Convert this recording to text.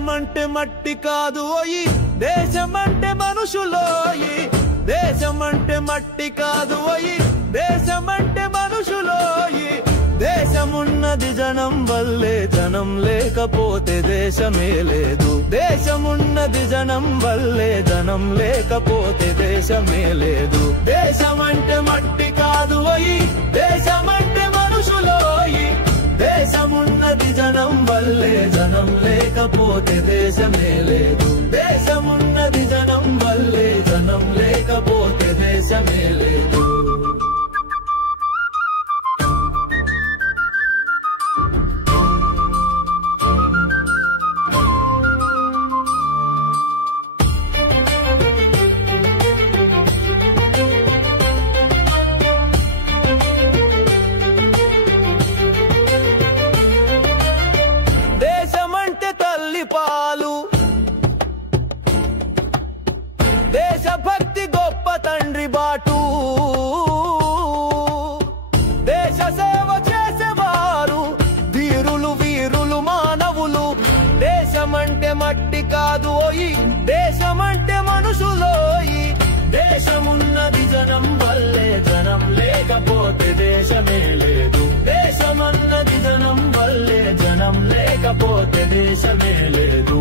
దేశమంటే మట్టి కాదు ఓయి, దేశమంటే మనుషులోయి. దేశమంటే మట్టి కాదు ఓయి, దేశమంటే మనుషులోయి. దేశమున్నది జనం వల్లే, జనం లేకపోతే దేశమే లేదు. దేశమున్నది జనం వల్లే, జనం లేకపోతే దేశమే లేదు. దేశమంటే మట్టి కాదు ఓయి, దేశమంటే మనుషులోయి. దేశమున్నది జనం వల్లే, జనం లేకపోతే దేశమే లేదు. దేశమున్నది జనం వల్లే, జనం లేకపోతే దేశమే లేదు. దేశమంటే తల్లి పాలు, దేశభక్తి గొప్ప తండ్రి బాటు. దేశ సేవ చేసేవారు ధీరులు, వీరులు, మానవులు. దేశమంటే మట్టి కాదు ఓయి, దేశమంటే మనుషులోయి. దేశమున్నది జనం వల్లే, జనం లేకపోతే దేశమే లేదు. దేశమన్నది జనం వల్లే, జనం లేకపోతే దేశమే లేదు.